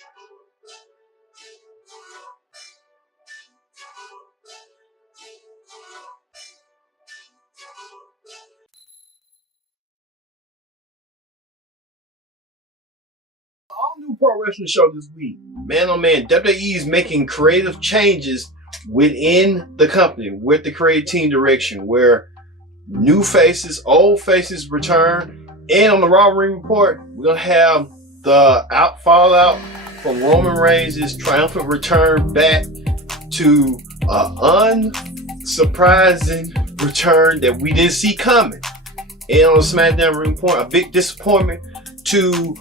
All new pro wrestling show this week. Man, oh man, WWE is making creative changes within the company with the creative team direction, where new faces, old faces return. And on the Raw Ring Report, we're gonna have the fallout from Roman Reigns' triumphant return back to an unsurprising return that we didn't see coming. And on the SmackDown Ring Report, a big disappointment to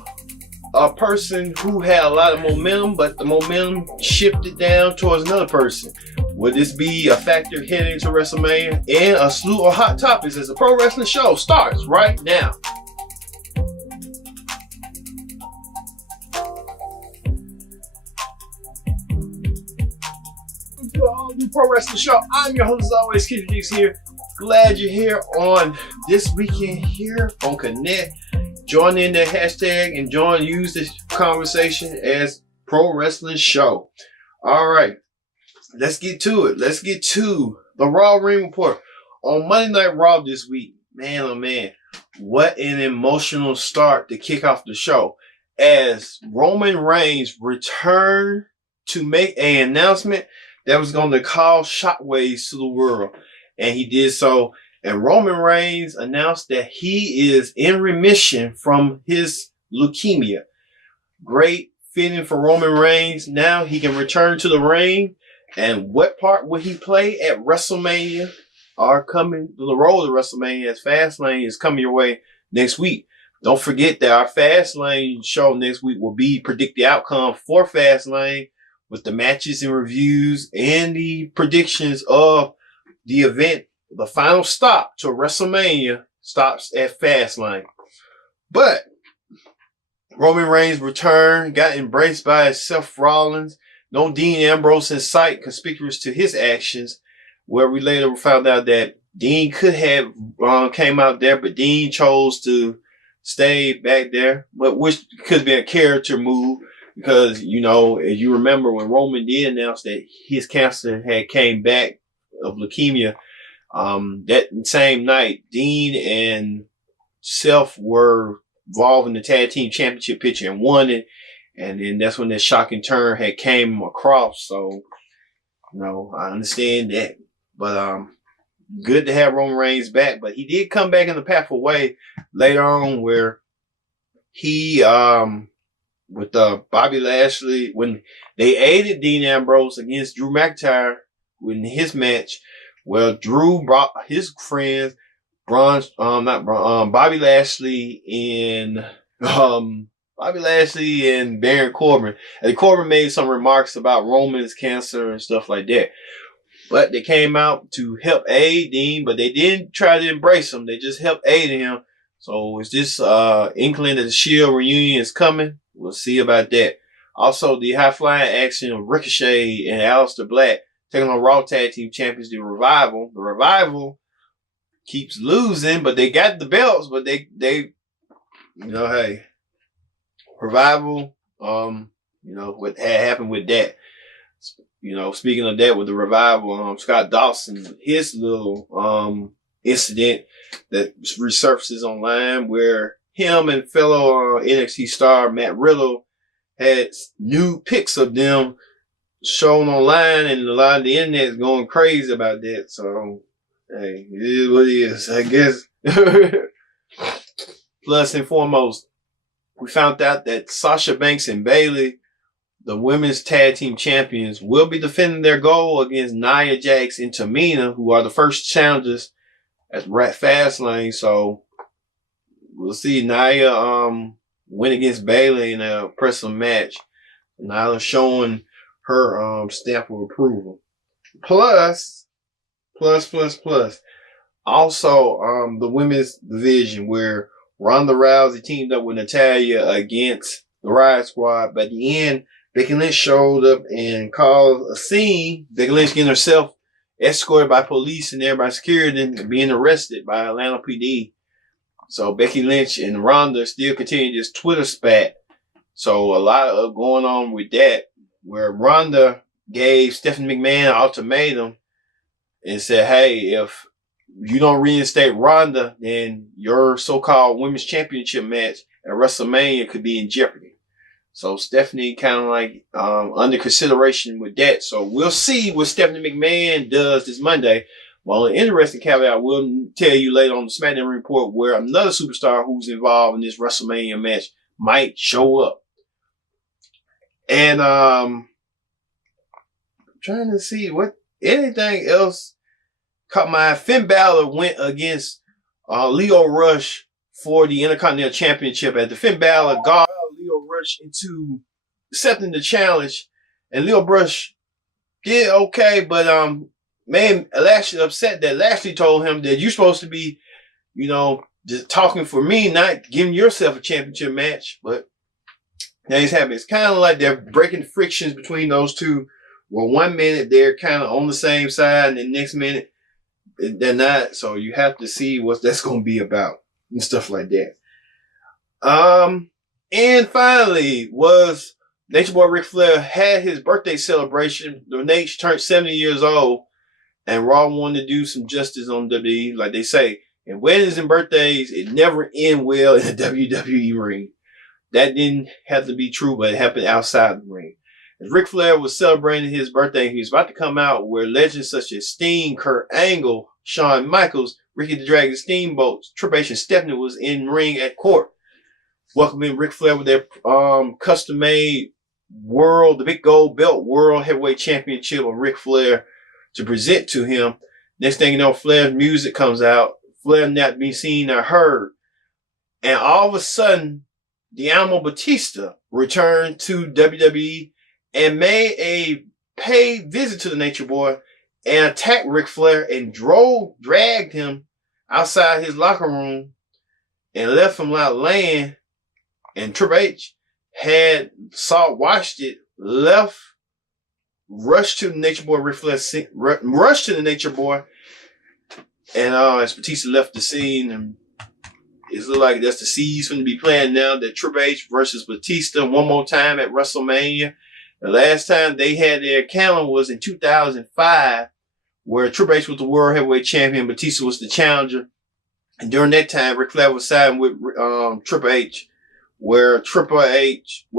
a person who had a lot of momentum, but the momentum shifted down towards another person. Would this be a factor heading into WrestleMania? And a slew of hot topics as the pro wrestling show starts right now. Welcome to the all new pro wrestling show. I'm your host as always, Kid Dix here. Glad you're here on this weekend here on Connect. Join in that hashtag and use this conversation as Pro Wrestling Show. All right, let's get to it. Let's get to the Raw Ring Report. On Monday Night Raw this week, man, oh man, what an emotional start to kick off the show as Roman Reigns returned to make an announcement that was going to cause shockwaves to the world. And he did so. And Roman Reigns announced that he is in remission from his leukemia. Great fitting for Roman Reigns. Now he can return to the ring. And what part will he play at WrestleMania? Are coming to the road to WrestleMania as Fastlane is coming your way next week. Don't forget that our Fastlane show next week will be predict the outcome for Fastlane with the matches and reviews and the predictions of the event. The final stop to WrestleMania stops at Fastlane. But Roman Reigns returned, got embraced by Seth Rollins. No Dean Ambrose in sight, conspicuous to his actions, where we later found out that Dean could have came out there, but Dean chose to stay back there, but which could be a character move because, you know, as you remember when Roman did announce that his cancer had came back of leukemia, that same night, Dean and Seth were involved in the tag team championship picture and won it. And then that's when that shocking turn had came across. So, you know, I understand that. But, good to have Roman Reigns back. But he did come back in the pathful way later on where he, with Bobby Lashley, when they aided Dean Ambrose against Drew McIntyre in his match. Well, Drew brought his friends, Bobby Lashley and Baron Corbin. And Corbin made some remarks about Roman's cancer and stuff like that. But they came out to help aid Dean, but they didn't try to embrace him. They just helped aid him. So is this inkling that the Shield reunion is coming? We'll see about that. Also, the high flying action of Ricochet and Aleister Black taking on Raw Tag Team Champions, the Revival. The Revival keeps losing, but they got the belts, but they, you know, hey, Revival, you know, what had happened with that. You know, speaking of that with the Revival, Scott Dawson, his little, incident that resurfaces online where him and fellow NXT star Matt Riddle had new pics of them shown online, and a lot of the internet is going crazy about that. So, hey, it is what it is, I guess. Plus and foremost, we found out that Sasha Banks and Bayley, the women's tag team champions, will be defending their gold against Nia Jax and Tamina, who are the first challengers at Fastlane. So we'll see Nia win against Bayley in a wrestling match. Nia showing her stamp of approval. Plus. Also, the women's division where Ronda Rousey teamed up with Natalya against the Riot Squad. But at the end, Becky Lynch showed up and caused a scene. Becky Lynch getting herself escorted by police and everybody security and being arrested by Atlanta PD. So Becky Lynch and Ronda still continue this Twitter spat So a lot of going on with that, where Ronda gave Stephanie McMahon an ultimatum and said, hey, if you don't reinstate Ronda, then your so-called women's championship match at WrestleMania could be in jeopardy. So Stephanie kind of like under consideration with that. So we'll see what Stephanie McMahon does this Monday. Well, an interesting caveat, I will tell you later on the SmackDown report where another superstar who's involved in this WrestleMania match might show up. And I'm trying to see what anything else caught my eye. Finn Balor went against Leo Rush for the Intercontinental Championship. As the Finn Balor got Leo Rush into accepting the challenge, and Leo Rush did okay, but man, Lashley upset that Lashley told him that you're supposed to be, just talking for me, not giving yourself a championship match. But things happen. It's kind of like they're breaking frictions between those two. Where 1 minute they're kind of on the same side, and the next minute they're not. So you have to see what that's going to be about and stuff like that. And finally was Nature Boy Ric Flair had his birthday celebration. The Nate turned 70 years old, and Raw wanted to do some justice on WWE, like they say. And weddings and birthdays, it never end well in the WWE ring. That didn't have to be true, but it happened outside the ring. As Ric Flair was celebrating his birthday, he was about to come out where legends such as Sting, Kurt Angle, Shawn Michaels, Ricky the Dragon Steamboat, Triple H, and Stephanie was in ring at court, welcoming Ric Flair with their custom-made the big gold belt World Heavyweight Championship of Ric Flair to present to him. Next thing you know, Flair's music comes out. Flair not being seen or heard. And all of a sudden, the Animal Batista returned to WWE and made a paid visit to the Nature Boy and attacked Ric Flair and dragged him outside his locker room and left him out laying. And Triple H watched it, rushed to the Nature Boy, Ric Flair rushed to the Nature Boy, and as Batista left the scene, and it looks like that's the seeds going to be playing now, that Triple H versus Batista one more time at WrestleMania. The last time they had their calendar was in 2005, where Triple H was the World Heavyweight Champion, Batista was the challenger. And during that time, Ric Flair was siding with Triple H, where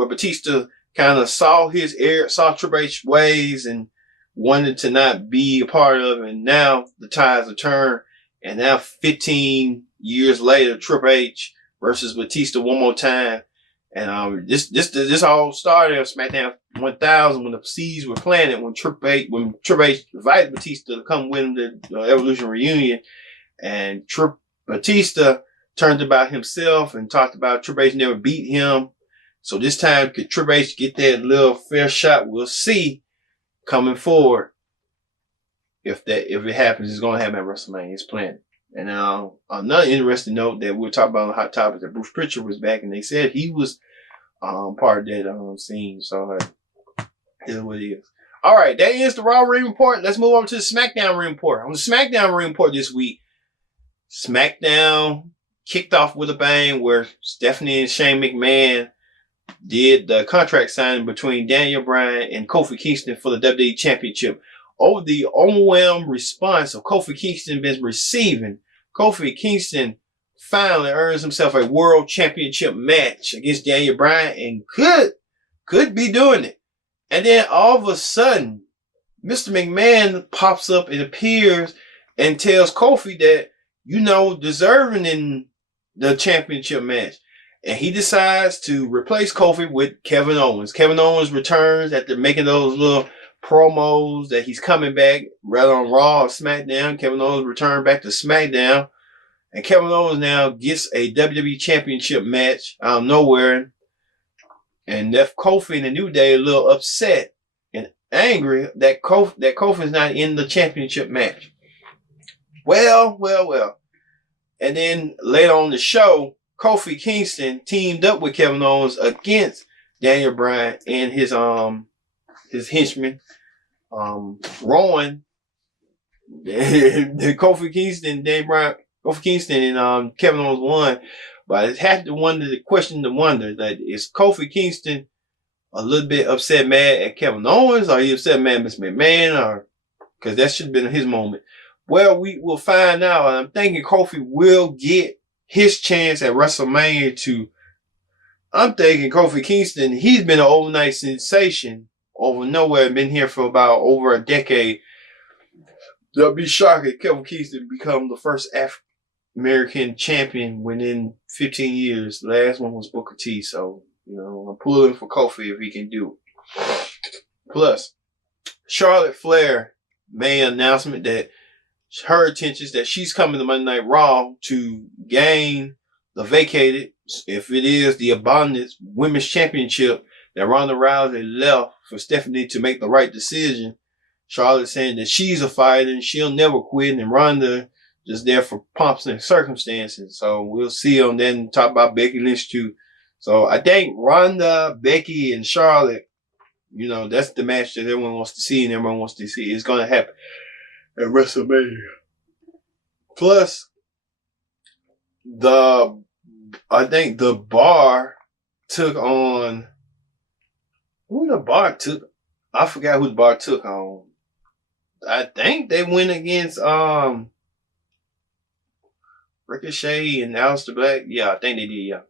Batista kind of saw Triple H ways and wanted to not be a part of it. And now the tides are turned. And now 15 years later, Triple H versus Batista one more time. And this all started on SmackDown 1000 when the seeds were planted, when Triple H invited Batista to come with him to the Evolution reunion, and Batista turned about himself and talked about Triple H never beat him. So this time, could Triple H get that little fair shot? We'll see coming forward. If it happens, it's going to happen at WrestleMania. It's planned. And another interesting note that we'll talk about on the Hot Topic, that Bruce Pritchard was back, and they said he was part of that scene. So here's what it is. All right, that is the Raw Ring Report. Let's move over to the SmackDown Ring Report. On the SmackDown Ring Report this week, SmackDown kicked off with a bang where Stephanie and Shane McMahon did the contract signing between Daniel Bryan and Kofi Kingston for the WWE Championship. Over the overwhelmed response of Kofi Kingston been receiving, Kofi Kingston finally earns himself a world championship match against Daniel Bryan and could be doing it. And then all of a sudden, Mr. McMahon pops up and appears and tells Kofi that, deserving in the championship match. And he decides to replace Kofi with Kevin Owens. Kevin Owens returns after making those little promos that he's coming back, rather on Raw or SmackDown. Kevin Owens returned back to SmackDown. And Kevin Owens now gets a WWE Championship match out of nowhere. And left Kofi and the New Day a little upset and angry that Kofi is not in the championship match. Well. And then later on the show, Kofi Kingston teamed up with Kevin Owens against Daniel Bryan and his henchman, Rowan. Kofi Kingston and Kevin Owens won. But it had to question the wonder that is Kofi Kingston a little bit upset, mad at Kevin Owens, or he upset, mad at Miss McMahon, or because that should have been his moment. Well, we will find out. I'm thinking Kofi will get his chance at WrestleMania I'm thinking Kofi Kingston, he's been an overnight sensation over nowhere, been here for about over a decade. They'll be shocked if Kevin Kingston become the first African-American champion within 15 years. The last one was Booker T, so, I'm pulling for Kofi if he can do it. Plus, Charlotte Flair made an announcement that her intentions that she's coming to Monday Night Raw to gain the vacated, if it is the Abundance Women's Championship that Ronda Rousey left for Stephanie to make the right decision. Charlotte saying that she's a fighter and she'll never quit, and Ronda just there for pomps and circumstances. So we'll see on that and talk about Becky Lynch too. So I think Ronda, Becky, and Charlotte, that's the match that everyone wants to see and everyone wants to see. It's going to happen at WrestleMania. Plus, I think the Bar took on I forgot who the Bar took on. I think they went against Ricochet and Aleister Black. Yeah, I think they did, yeah.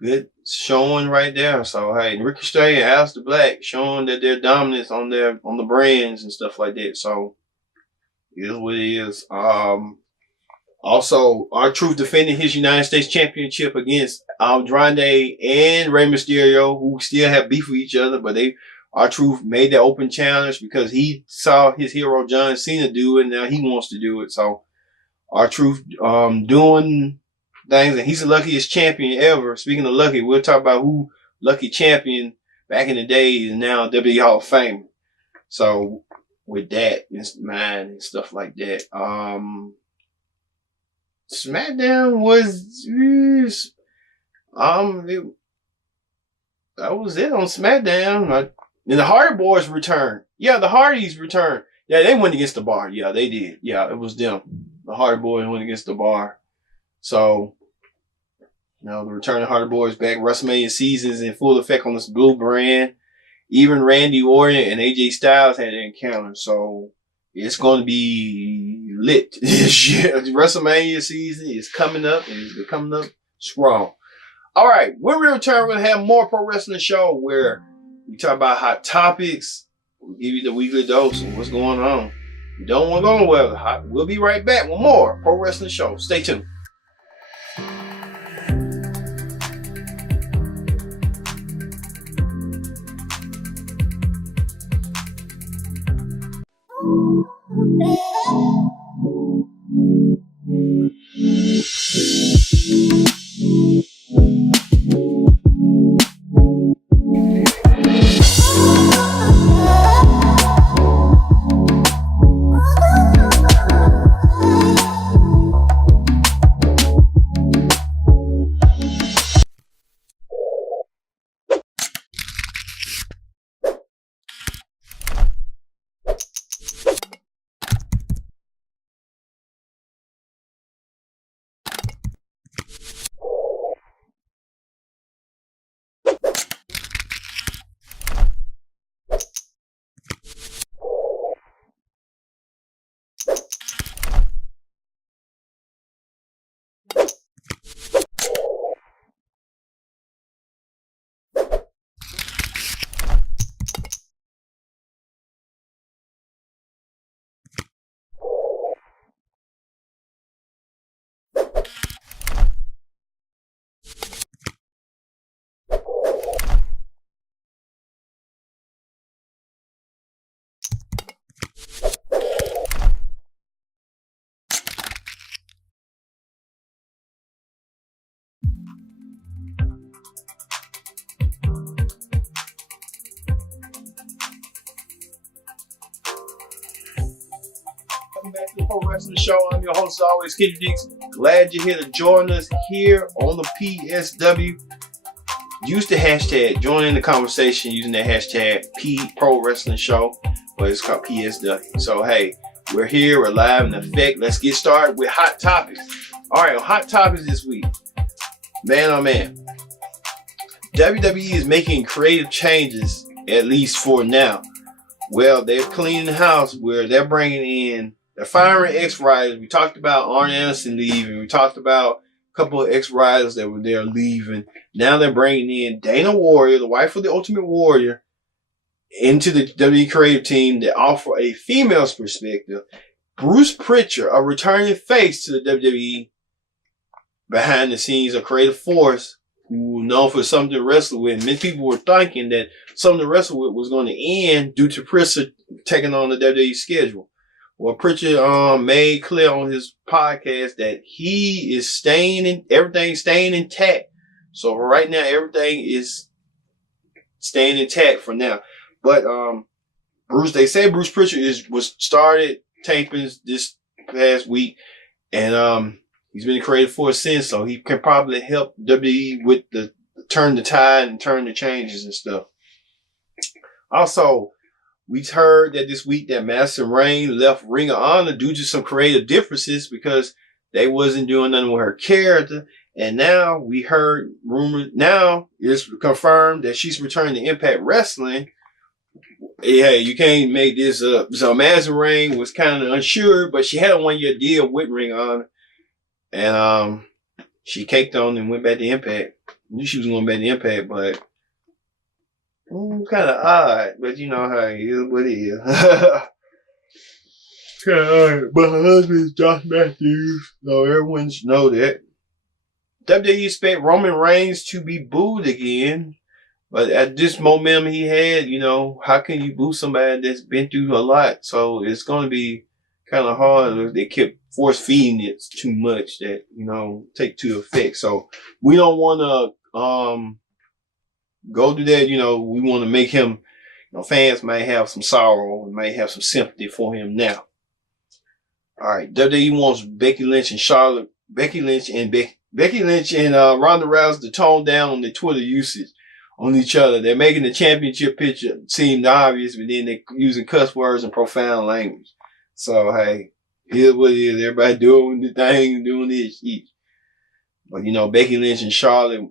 Good showing right there. So hey, Ricochet and Aleister Black showing that their dominance on the brands and stuff like that. So it is what it is. Also, R-Truth defending his United States Championship against Andrade and Rey Mysterio, who still have beef with each other, but R-Truth made the open challenge because he saw his hero John Cena do it, and now he wants to do it. So R-Truth doing things, and he's the luckiest champion ever. Speaking of lucky, we'll talk about who lucky champion back in the day is now WWE Hall of Fame. So with that in mind and stuff like that, SmackDown was that was it on SmackDown. And the Hardy Boys returned. Yeah, the Hardys returned. Yeah, they went against the Bar. Yeah, they did. Yeah, it was them. The Hardy Boys went against the Bar. So, the return of Hardy Boys back. WrestleMania seasons in full effect on this blue brand. Even Randy Orton and AJ Styles had an encounter. So, it's going to be lit this year. WrestleMania season is coming up, and it's coming up strong. All right, when we return, we're going to have more Pro Wrestling Show where we talk about hot topics. We'll give you the weekly dose of what's going on. You don't want to go nowhere. We'll be right back with more Pro Wrestling Show. Stay tuned. Welcome back to the Pro Wrestling Show. I'm your host, as always, Kenny Dix. Glad you're here to join us here on the PSW. Use the hashtag, join in the conversation using that hashtag Pro Wrestling Show, but it's called PSW. So, hey, we're here, we're live in effect. Let's get started with Hot Topics. All right, on Hot Topics this week, Man, oh man. WWE is making creative changes, at least for now. Well, they're cleaning the house where they're firing ex-riders. We talked about Arn Anderson leaving. We talked about a couple of ex-riders that were there leaving. Now they're bringing in Dana Warrior, the wife of the Ultimate Warrior, into the WWE creative team that offer a female's perspective. Bruce Pritchard, a returning face to the WWE, behind the scenes, a creative force who known for something to wrestle with. Many people were thinking that something to wrestle with was going to end due to Pritchard taking on the WWE schedule. Well, Pritchard made clear on his podcast that he is everything's staying intact. So right now, everything is staying intact for now. But they say Bruce Pritchard was started taping this past week, and he's been a creative force since, so he can probably help WWE with the turn the tide and turn the changes and stuff. Also, we heard that this week that Madison Rayne left Ring of Honor due to some creative differences because they wasn't doing nothing with her character. And now we heard rumors. Now it's confirmed that she's returning to Impact Wrestling. Yeah, you can't make this up. So Madison Rayne was kind of unsure, but she had a 1-year deal with Ring of Honor. And she caked on and went back to Impact. Knew she was going back to Impact, but kind of odd. But you know how it is, what it is. Kind of odd. But her husband is Josh Matthews, so everyone should know that. WWE expect Roman Reigns to be booed again. But at this momentum he had, you know, how can you boo somebody that's been through a lot? So it's going to be kind of hard if they kept force feeding it too much that, you know, take to effect. So we don't want to go to that. You know, we want to make him, you know, fans may have some sorrow and may have some sympathy for him now. All right, WWE wants Becky Lynch and Ronda Rousey to tone down on their Twitter usage on each other. They're making the championship picture seem obvious, but then they're using cuss words and profound language. So, hey, here's what it is. Everybody doing the thing, doing this shit. But, you know, Becky Lynch, Charlotte,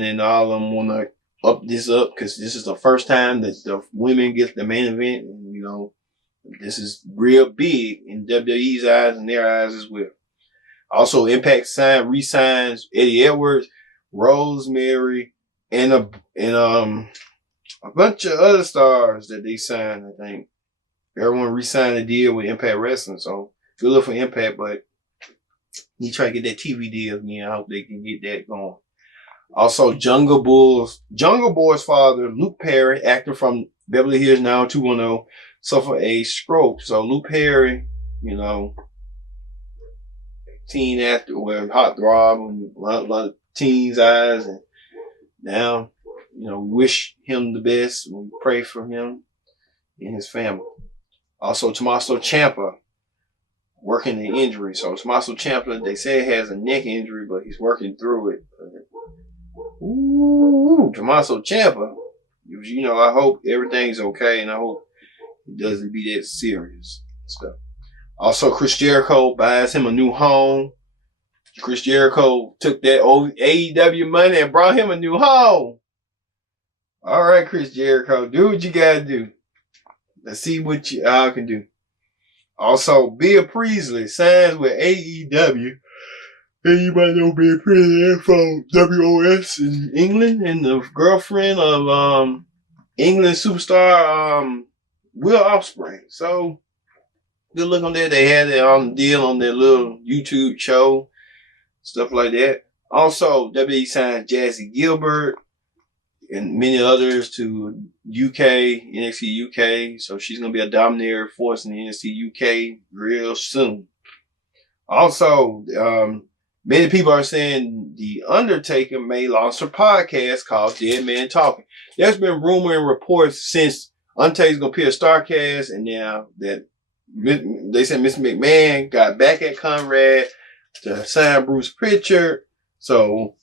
and all of them want to up this up because this is the first time that the women get the main event. And, you know, this is real big in WWE's eyes and their eyes as well. Also, Impact re-signs Eddie Edwards, Rosemary, and a bunch of other stars that they signed, I think. Everyone re-signed a deal with Impact Wrestling, so good luck for Impact, but you try to get that TV deal again. I hope they can get that going. Also, Jungle Boy's father, Luke Perry, actor from Beverly Hills 90210, suffered a stroke. So Luke Perry, you know, teen actor, hot throb, a lot of teens' eyes, and now, you know, we wish him the best. We pray for him and his family. Also, Tommaso Ciampa working the injury. So Tommaso Ciampa, they say has a neck injury, but he's working through it. Ooh, Tommaso Ciampa. You know, I hope everything's okay, and I hope it doesn't be that serious stuff. Also, Chris Jericho buys him a new home. Chris Jericho took that old AEW money and brought him a new home. All right, Chris Jericho, do what you gotta do. Let's see what you all can do. Also, Bea Priestley signs with AEW. And you might know Bea Priestley from WOS in England and the girlfriend of England superstar Will Ospreay. So, good look on that. They had it on deal on their little YouTube show. Stuff like that. Also, WWE signed Jazzy Gilbert and many others to NXT UK. So she's going to be a dominator force in the NXT UK real soon. Also, many people are saying The Undertaker may launch a podcast called Dead Man Talking. There's been rumor and reports since Undertaker's going to appear Starcast, and now that they said Mr. McMahon got back at Conrad to sign Bruce Pritchard. So,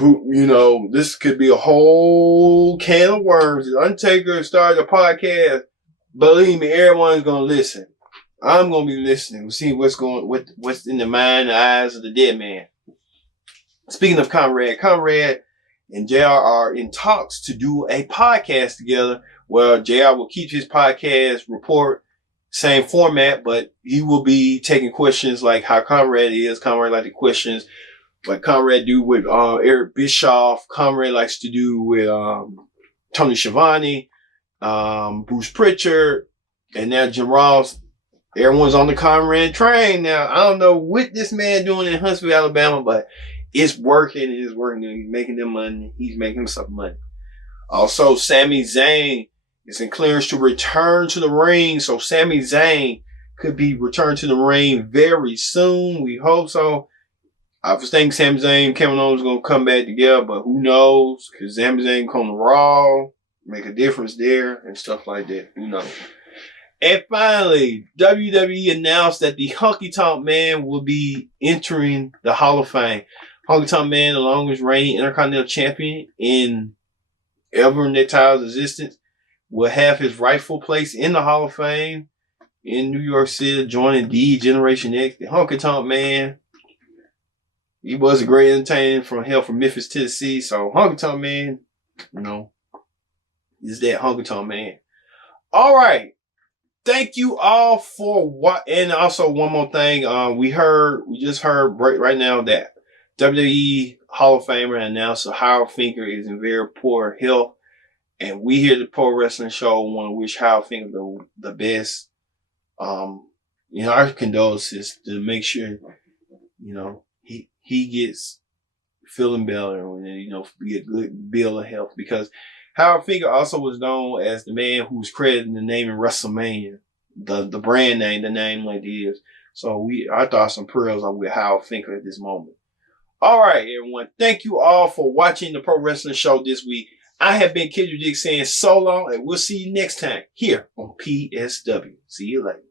you know, this could be a whole can of worms. The Undertaker started a podcast. Believe me, everyone's going to listen. I'm going to be listening. We'll see what's in the mind and eyes of the dead man. speaking of Conrad and JR are in talks to do a podcast together where JR will keep his podcast report same format, but he will be taking questions like how Conrad is. Conrad like the questions like Conrad do with Eric Bischoff. Conrad likes to do with Tony Schiavone, Bruce Pritchard, and now Jim Ross. Everyone's on the Conrad train now. I don't know what this man doing in Huntsville, Alabama, but it's working. It's working. He's making them money. He's making himself money. Also, Sami Zayn is in clearance to return to the ring. So Sami Zayn could be returned to the ring very soon. We hope so. I was thinking Sami Zayn and Kevin Owens going to come back together, but who knows? Because Sami Zayn come to Raw, make a difference there and stuff like that. Who knows? And finally, WWE announced that the Honky Tonk Man will be entering the Hall of Fame. Honky Tonk Man, the longest reigning Intercontinental Champion in ever in their title's existence, will have his rightful place in the Hall of Fame in New York City, joining the Generation X. The Honky Tonk Man, he was a great entertainer from Memphis, Tennessee. So Honky Tonk Man, is that Honky Tonk Man. All right. Thank you all for what, and also one more thing. We just heard right now that WWE Hall of Famer announced that Howard Finkel is in very poor health. And we here at the Pro Wrestling Show want to wish Howard Finkel the best. Our condolences to make sure, he gets feeling better and, get good bill of health, because Howard Finkel also was known as the man who was credited the name in WrestleMania, the brand name, the name like it is. So our thoughts and prayers are with Howard Finkel at this moment. All right, everyone. Thank you all for watching the Pro Wrestling Show this week. I have been Kendrick Dick saying so long, and we'll see you next time here on PSW. See you later.